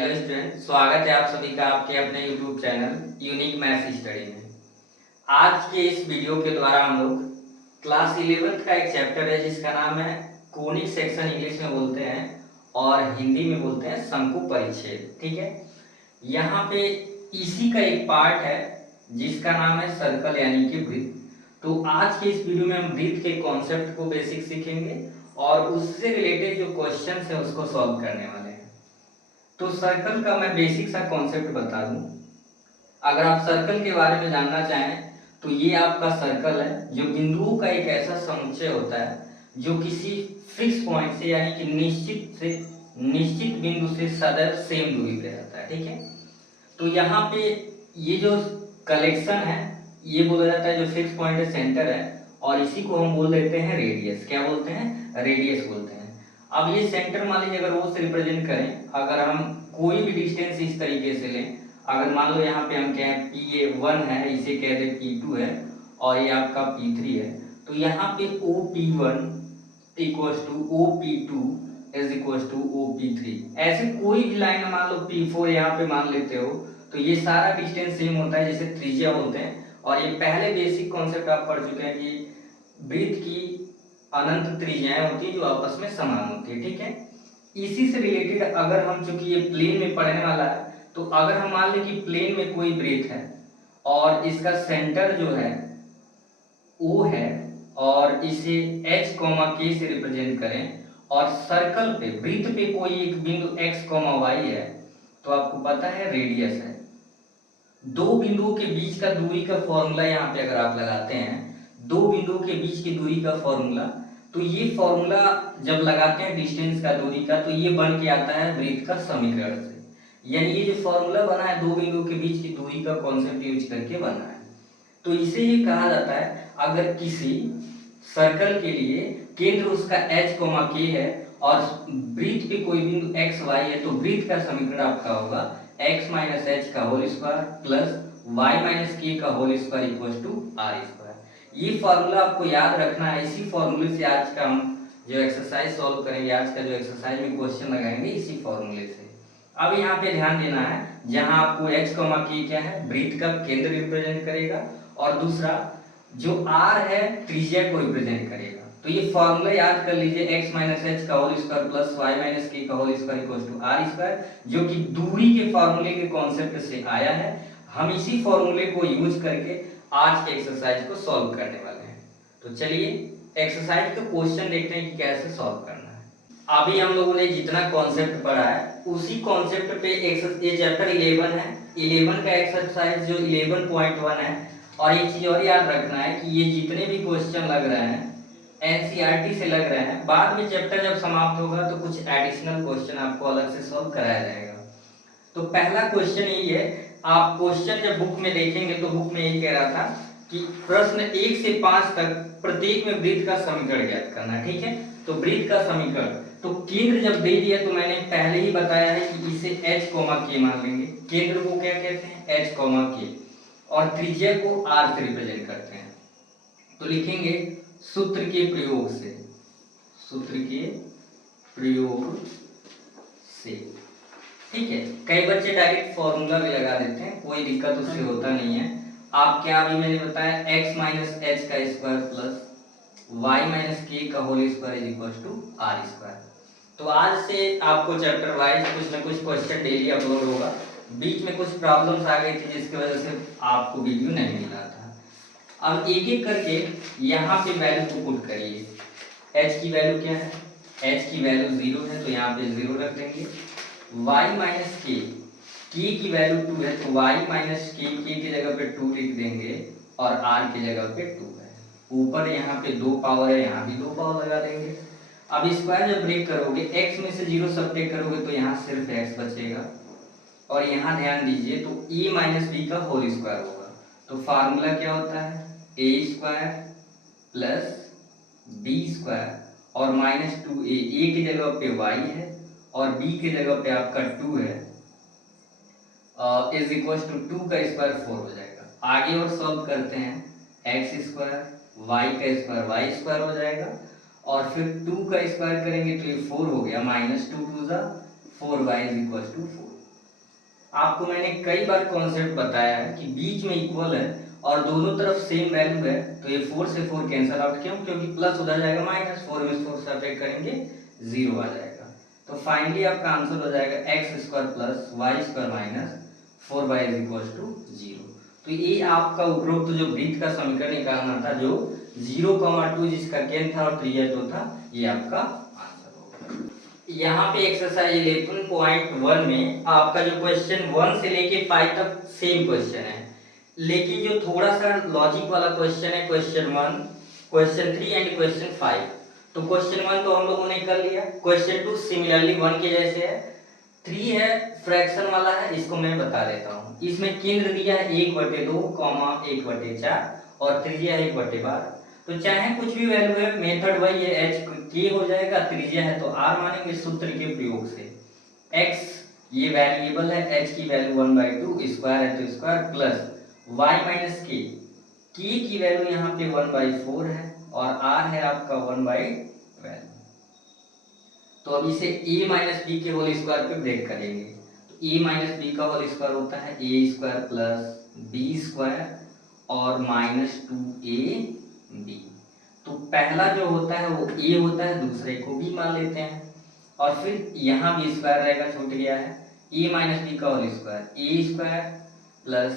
Hello student, स्वागत है आप सभी का आपके अपने YouTube channel unique maths study में। आज के इस वीडियो के द्वारा हम लोग क्लास 11th का एक चैप्टर है जिसका नाम है कोनिक सेक्शन, इंग्लिश में बोलते हैं और हिंदी में बोलते हैं शंकु परिच्छेद। ठीक है, यहाँ पे इसी का एक पार्ट है जिसका नाम है सर्कल यानी कि वृत्त। तो आज के इस वीडियो में हम वृत्त के कॉन्सेप्ट को बेसिक सीखेंगे और उससे रिलेटेड जो क्वेश्चन है उसको सॉल्व करने वाले हैं। तो सर्कल का मैं बेसिक सा कॉन्सेप्ट बता दूं। अगर आप सर्कल के बारे में जानना चाहें तो ये आपका सर्कल है जो बिंदुओं का एक ऐसा समुच्चय होता है जो किसी फिक्स पॉइंट से यानी कि निश्चित बिंदु से सदैव सेम दूरी पे रहता है। ठीक है, तो यहाँ पे ये जो कलेक्शन है ये बोला जाता है जो फिक्स पॉइंट है, सेंटर है, और इसी को हम बोल देते हैं रेडियस। क्या बोलते हैं? रेडियस बोलते हैं। अब ये सेंटर मान लीजिए अगर वो से रिप्रेजेंट करें, अगर हम कोई भी डिस्टेंस इस तरीके से लें, अगर मान लो यहाँ पे हम कहें P1 है, इसे कह दे P2 है और ये आपका P3 है, तो यहाँ पे OP1 equals to OP2 is equals to OP3। ऐसे कोई भी लाइन मान लो P4 यहाँ पे मान लेते हो तो ये सारा डिस्टेंस सेम होता है, जिसे त्रिज्या बोलते हैं। और ये पहले बेसिक कॉन्सेप्ट आप पढ़ चुके हैं कि वृत्त की अनंत त्रिज्याएं होती है जो आपस में समान होती है। ठीक है, इसी से रिलेटेड अगर हम, चूंकि ये प्लेन में पढ़ने वाला है, तो अगर हम मान लें कि प्लेन में कोई वृत्त है और इसका सेंटर जो है O है और इसे H, K से रिप्रेजेंट करें और सर्कल पे वृत्त पे कोई एक बिंदु X, Y है, तो आपको पता है रेडियस है। दो बिंदुओं के बीच का दूरी का फॉर्मूला यहाँ पे अगर आप लगाते हैं, दो बिंदुओं के बीच की दूरी का फॉर्मूला, तो ये फॉर्मूला जब लगाते हैं डिस्टेंस का, दूरी का, तो ये बन के आता है वृत्त का समीकरण से। यानी ये जो फॉर्मूला बना है दो बिंदुओं के बीच की दूरी का कॉन्सेप्ट यूज करके बना है। तो इसे ये कहा जाता है, अगर किसी सर्कल के लिए केंद्र उसका H, K है और वृत्त पे कोई बिंदु X, Y है, तो वृत्त का समीकरण आपका होगा x माइनस एच का whole square plus y minus K का whole square equal to R square. ये फॉर्मूला आपको याद रखना है। इसी फॉर्मूले से आज का हम जो एक्सरसाइज सॉल्व करेंगे, आज का जो एक्सरसाइज में क्वेश्चन लगाएंगे इसी फॉर्मूले से। अब यहाँ पे ध्यान देना है, जहां आपको h, k क्या है, वृत्त का केंद्र रिप्रेजेंट करेगा और दूसरा जो r है त्रिज्या को रिप्रेजेंट करेगा। तो ये फॉर्मूला याद कर लीजिए, x माइनस एच का whole square plus y minus K का whole square equal to R square, जो कि दूरी के फॉर्मूले के कॉन्सेप्ट से आया है। हम इसी फॉर्मूले को यूज करके आज के एक्सरसाइज को सॉल्व करने वाले हैं। तो चलिए एक्सरसाइज का क्वेश्चन देखते हैं कि कैसे सॉल्व करना है। अभी हम लोगों ने जितना कॉन्सेप्ट पढ़ा है उसी कॉन्सेप्ट पे ये चैप्टर 11 है। 11 का एक्सरसाइज जो 11.1 है। और एक चीज और याद रखना है कि ये जितने भी क्वेश्चन लग रहे हैं एनसीईआरटी से लग रहे हैं, बाद में चैप्टर जब समाप्त होगा तो कुछ एडिशनल क्वेश्चन आपको अलग से सॉल्व कराया जाएगा। तो पहला क्वेश्चन यही है, आप क्वेश्चन जब बुक में देखेंगे तो बुक में यही कह रहा था कि प्रश्न 1 से 5 तक प्रत्येक में वृत्त का समीकरण ज्ञात करना है। ठीक है, तो वृत्त का समीकरण, तो केंद्र जब दे दिया तो मैंने पहले ही बताया है कि इसे H, K मान लेंगे। केंद्र को क्या कहते हैं? H, K, और त्रिज्या को R से रिप्रेजेंट करते हैं। तो लिखेंगे सूत्र के प्रयोग से, सूत्र के प्रयोग से। ठीक है, कई बच्चे डायरेक्ट फॉर्मूला भी लगा देते हैं, कोई दिक्कत उससे होता नहीं है। आप क्या अभी मैंने बताया, x माइनस एच का square plus y minus K का whole square is equal to R square. तो आज से आपको चैप्टर वाइज कुछ ना कुछ क्वेश्चन डेली अपलोड होगा। बीच में कुछ प्रॉब्लम्स आ गई थी जिसकी वजह से आपको वीडियो नहीं मिल रहा था। अब एक एक करके यहाँ पे वैल्यू को पुट करिए। h की वैल्यू क्या है? h की वैल्यू 0 है तो यहाँ पे 0 रख देंगे। y माइनस के की वैल्यू 2 है तो y माइनस के की जगह पे 2 लिख देंगे और r की जगह पे 2 है। ऊपर यहाँ पे 2 पावर है, यहाँ भी 2 पावर लगा देंगे। अब स्क्वायर जब ब्रेक करोगे x में से 0 सब्ट्रैक्ट करोगे तो यहाँ सिर्फ x बचेगा और यहाँ ध्यान दीजिए तो a माइनस बी का होल स्क्वायर होगा। तो फार्मूला क्या होता है? a square plus B square और माइनस 2a, a की जगह पे y है और b की जगह पे आपका 2 है, इज इक्वल टू 2 का स्क्वायर 4 हो जाएगा। आगे और सॉल्व करते हैं, x स्क्वायर y का स्क्वायर y स्क्वायर हो जाएगा और फिर 2 का स्क्वायर करेंगे तो ये 4 हो गया, माइनस 2 2 जा 4y इज इक्वल टू 4। आपको मैंने कई बार कॉन्सेप्ट बताया है कि बीच में इक्वल है और दोनों तरफ सेम वैल्यू है, तो ये 4 से 4 कैंसिल आउट, क्यों? क्योंकि प्लस उधर जाएगा माइनस, 4 में 4 सब्ट्रैक्ट करेंगे 0 आ जाएगा। तो फाइनली आपका आंसर हो जाएगा X square plus Y square minus 4y is equal to 0। तो ये आपका उपरोक्त जो वृत्त का समीकरण निकालना था, जो 0,2 जिसका केंद्र था और त्रिज्या 2 था, ये आपका आंसर होगा। यहाँ पे एक्सरसाइज 11.1 में आपका जो क्वेश्चन 1 से लेके 5 तक सेम क्वेश्चन है, लेकिन जो थोड़ा सा लॉजिक वाला क्वेश्चन है क्वेश्चन 1, क्वेश्चन 3 एंड क्वेश्चन 5। तो क्वेश्चन 1 तो हम लोगों ने कर लिया, क्वेश्चन 2 सिमिलरली 1 के जैसे है, 3 है फ्रैक्शन वाला है, इसको मैं बता देता हूँ। इसमें केंद्र दिया है 1/2, 1/4 और त्रिज्या 1/12। तो चाहे कुछ भी वैल्यू है, मेथड वही है, एच के हो जाएगा, त्रिज्या है तो आर मानेंगे सूत्र के प्रयोग से। एक्स ये वेरिएबल है, एच की वैल्यू 1/2, स्क्वायर है तो स्क्वायर, प्लस वाई माइनस के की वैल्यू यहाँ पे 1/4 है और आर है आपका 1/12। तो अब इसे a माइनस बी के होल स्क्वायर पे ब्रेक करेंगे, तो a माइनस बी का होल स्क्वायर होता है a square plus B square और माइनस 2ab। तो पहला जो होता है वो a होता है, दूसरे को b मान लेते हैं और फिर यहाँ भी स्क्वायर रहेगा, छूट गया है, a माइनस बी का whole square a square plus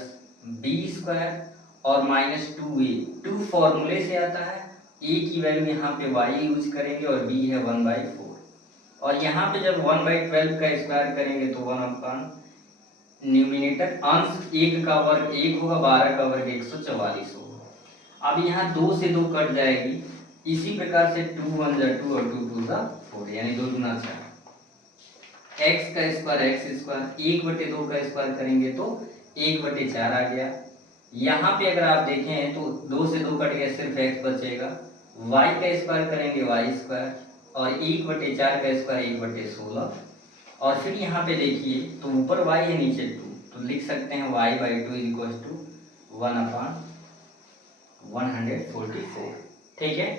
B square और माइनस 2a। 2 फॉर्मूले से आता है, a की वैल्यू यहाँ पे y यूज करेंगे और b है 1/4 और यहाँ पे जब 1/12 का स्क्वायर करेंगे तो 1 न्यूमिनेटर अंश 1 का वर्ग 1 होगा, 12 का वर्ग 144 होगा। अब यहाँ 2 से 2 कट जाएगी, इसी प्रकार से 2 1 जा 2 और 2 2 जा 4 यानी 2 दूना 4। एक्स का स्क्वायर एक्स स्क्वायर 1/2 का स्क्वायर करेंगे तो 1/4 आ गया। यहाँ पे अगर आप देखें तो 2 से 2 कट गया, सिर्फ एक्स बचेगा। y का स्क्वायर करेंगे वाई स्क्वायर और 1/4 का स्क्वायर 1/16 और फिर यहाँ पे देखिए तो ऊपर y है नीचे 2, तो लिख सकते हैं y/2 इक्वल टू 1/144। ठीक है,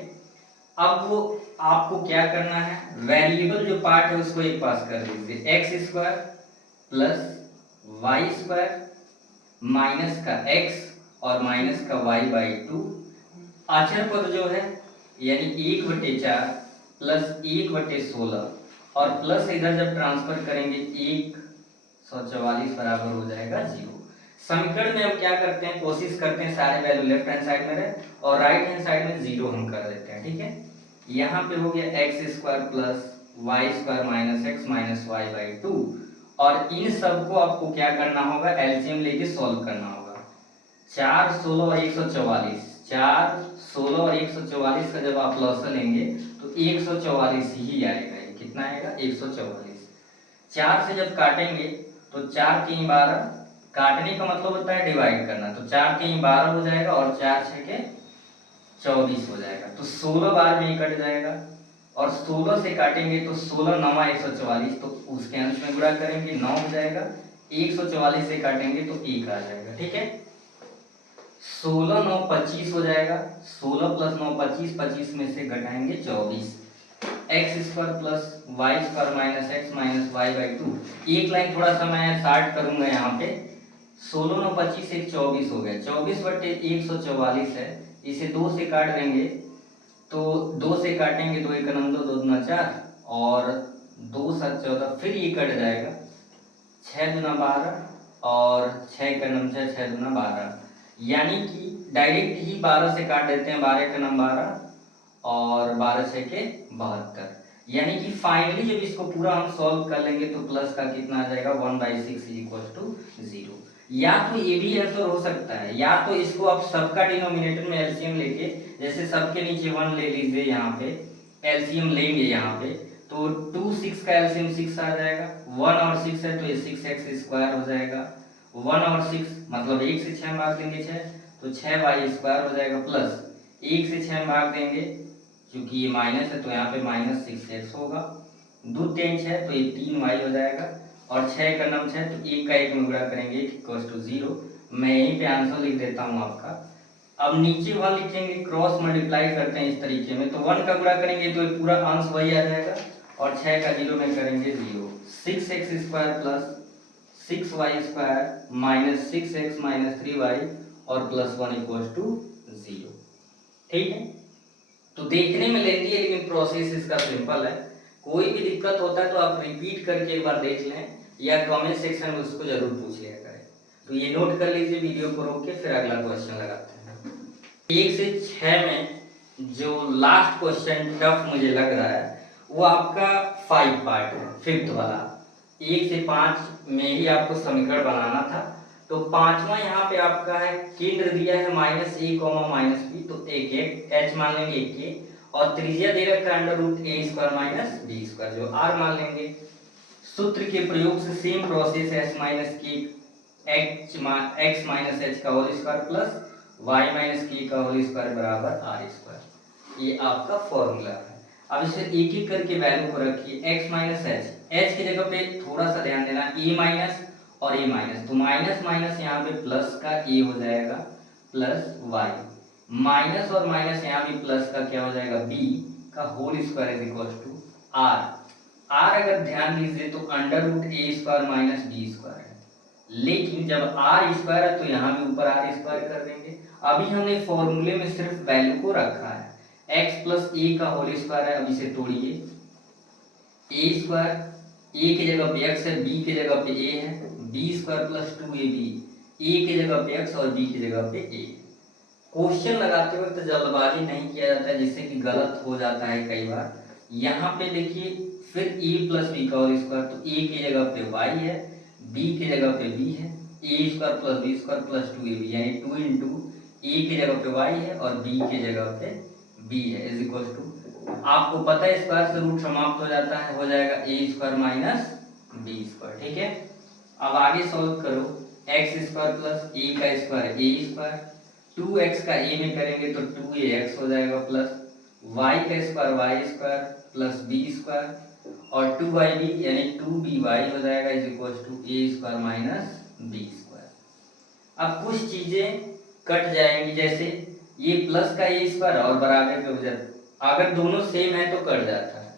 अब वो आपको क्या करना है, वेरिएबल जो पार्ट है उसको एक पास कर दीजिए, X square plus Y square minus का x और माइनस का y/2, अचर पद जो है यानी 1/4 प्लस 1/16 और प्लस इधर जब ट्रांसफर करेंगे 144 बराबर हो जाएगा 0। समीकरण में हम क्या करते हैं, कोशिश करते हैं सारे वैल्यू लेफ्ट हैंड साइड में रहे और राइट हैंड साइड में 0 हम कर देते हैं। ठीक है, यहाँ पे हो गया X square plus Y square minus X minus y/2 और इन सबको आपको क्या करना होगा, एलसीएम लेके सॉल्व करना होगा। 4 16 और 144, 4 16 और 144 का जब आप लॉस लेंगे तो 144 ही आएगा। ये कितना आएगा, 144। 4 से जब काटेंगे तो 4 3 12, काटने का मतलब होता है डिवाइड करना, तो 4 3 12 हो जाएगा और 4 6 के 24 हो जाएगा। तो 16 बार में ही कट जाएगा और 16 से काटेंगे तो 16 9 144, तो उसके अंश में गुणा करेंगे 9 हो जाएगा। 144 से काटेंगे तो 1 आ जाएगा। ठीक है, 16 9 25 हो जाएगा, 16 प्लस 9 25, 25 में से घटाएंगे 24, X square plus Y square minus X minus y/2। एक लाइन थोड़ा सा मैं शार्ट करूंगा यहाँ पे, 16 9 25 एक 24 हो गया, 24/144 है, इसे 2 से काट देंगे तो 2 से काटेंगे तो 1 9 2 2 दूना 4 और 2 7 14, फिर ये कट जाएगा, 6 दूना 12 और 6 का 9 6 6 दूना 12, यानी कि डायरेक्ट ही 12 से काट देते हैं, 12 का 12 और 12 6 के 72, यानी कि फाइनली जब इसको पूरा हम सॉल्व कर लेंगे तो प्लस का कितना आ जाएगा, 1/6 इक्वल टू 0। या तो ये भी आंसर हो सकता है, या तो इसको आप सबका डिनोमिनेटर में एलसीएम लेके, जैसे सबके नीचे 1 ले लीजिए, यहाँ पे एलसीएम लेंगे यहाँ पे तो 2 6 का एलसीएम 6 आ जाएगा, 1 और 6 है तो ये 6x स्क्वायर हो जाएगा, 1 और 6 मतलब 1 से 6 भाग देंगे 6 तो 6y स्क्वायर हो जाएगा, प्लस 1 से 6 भाग देंगे क्योंकि ये माइनस है तो यहाँ पे माइनस 6x होगा, 2 3 6 तो ये 3y हो जाएगा और 6 का 9 6 तो 1 का 1 में गुणा करेंगे इक्वल टू 0। मैं यहीं पे आंसर लिख देता हूँ आपका। अब नीचे 1 लिखेंगे, क्रॉस मल्टीप्लाई करते हैं इस तरीके में, तो 1 का गुणा करेंगे तो ये पूरा अंश वही आ जाएगा और 6 का 0 में करेंगे 0, 6x square plus 6y² minus 6x minus 3y और +1 इक्वल टू 0। ठीक है, तो देखने में लेंदी है लेकिन प्रोसेस इसका सिंपल है। कोई भी दिक्कत होता है तो आप रिपीट करके एक बार देख लें या कमेंट सेक्शन में उसको जरूर पूछ लिया करें। तो ये नोट कर लीजिए, वीडियो को रोक के फिर अगला क्वेश्चन लगाते हैं। 1 से 6 में जो लास्ट क्वेश्चन टफ मुझे लग रहा है वो आपका 5 पार्ट है, 5th वाला। 1 से 5 में ही आपको समीकरण बनाना था। तो 5वां यहाँ पे आपका है, केंद्र दिया है -a, -b, तो एक h मान लेंगे 1 और त्रिज्या दे रखा है √a² - b², जो r मान लेंगे। सूत्र के प्रयोग से same process h - k x - h का whole square plus y - k का होल स्क्वायर बराबर r²। ये आपका फॉर्मूला है। अब इसे एक एक करके वैल्यू को रखिए। x - h की जगह पे थोड़ा सा ध्यान देना, a माइनस और a माइनस, तो माइनस माइनस यहाँ पे प्लस का a हो जाएगा प्लस y, माइनस और माइनस यहाँ भी प्लस का क्या हो जाएगा b का whole square is equal to r। r अगर ध्यान दीजिए तो √a² - b² है, लेकिन जब r² है तो यहाँ भी ऊपर r² कर देंगे। अभी हमने फॉर्मूले में सिर्फ वैल्यू को रखा है, x प्लस a का होल स्क्वायर है। अब इसे तोड़िए, a², a की जगह पे x है, b की जगह पे a है, b² प्लस 2ab, a की जगह पे x और b की जगह पे a। क्वेश्चन लगाते वक्त जल्दबाजी नहीं किया जाता है, जिससे कि गलत हो जाता है कई बार। यहाँ पे देखिए फिर a प्लस b का होल स्क्वायर, तो a की जगह पे y है, b की जगह पे b है, a² plus b² plus 2ab, यानी 2 इंटू a की जगह पे y है और b की जगह पे b है इज इक्वल टू, आपको पता है स्क्वायर से रूट समाप्त हो जाता है, हो जाएगा a² माइनस b²। ठीक है, अब आगे सॉल्व करो। x² प्लस a का स्क्वायर a², 2x का a में करेंगे तो 2ax हो जाएगा प्लस y का स्क्वायर y² प्लस b² और 2yb यानी 2by हो जाएगा is equal to a² minus b²। अब कुछ चीजें कट जाएंगी, जैसे ये प्लस का a² और बराबर पे हो जाता, अगर दोनों सेम है तो कट जाता है।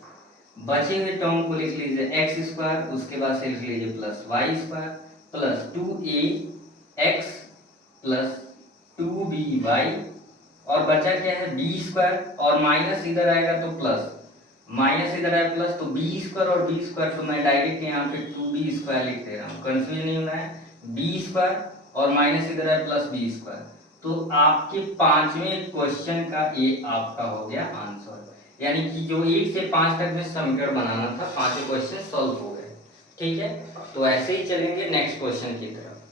बचे हुए टर्म को लिख लीजिए x², उसके बाद से लिख लीजिए plus y² plus 2ax plus 2by और बचा क्या है b² और माइनस इधर आएगा तो प्लस, माइनस इधर आया प्लस, तो b² और b² तो मैं डायरेक्ट यहाँ पे 2b² लिख दे रहा हूँ, कंफ्यूज नहीं होना है। b² और माइनस इधर आया प्लस b², तो आपके 5वें क्वेश्चन का ये आपका हो गया आंसर। यानी कि जो 1 से 5 तक में समीकरण बनाना था, 5वें क्वेश्चन सॉल्व हो गए। ठीक है, तो ऐसे ही चलेंगे नेक्स्ट क्वेश्चन की तरफ।